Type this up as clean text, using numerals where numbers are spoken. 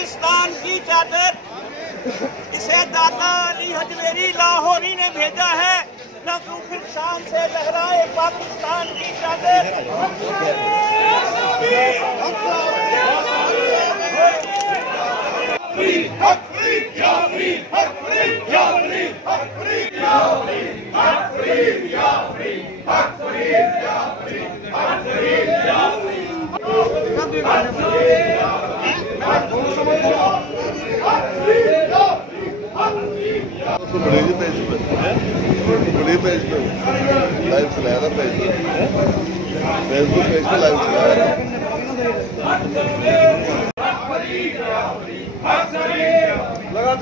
पाकिस्तान की चादर इसे दाता अली हजवेरी लाहौरी ने भेजा है। न फिर शाम से लहराए पाकिस्तान की चादर। बड़े पेज पे लाइव चलाया था, पेज पे फेसबुक पेज पे लाइव चलाया था। लगा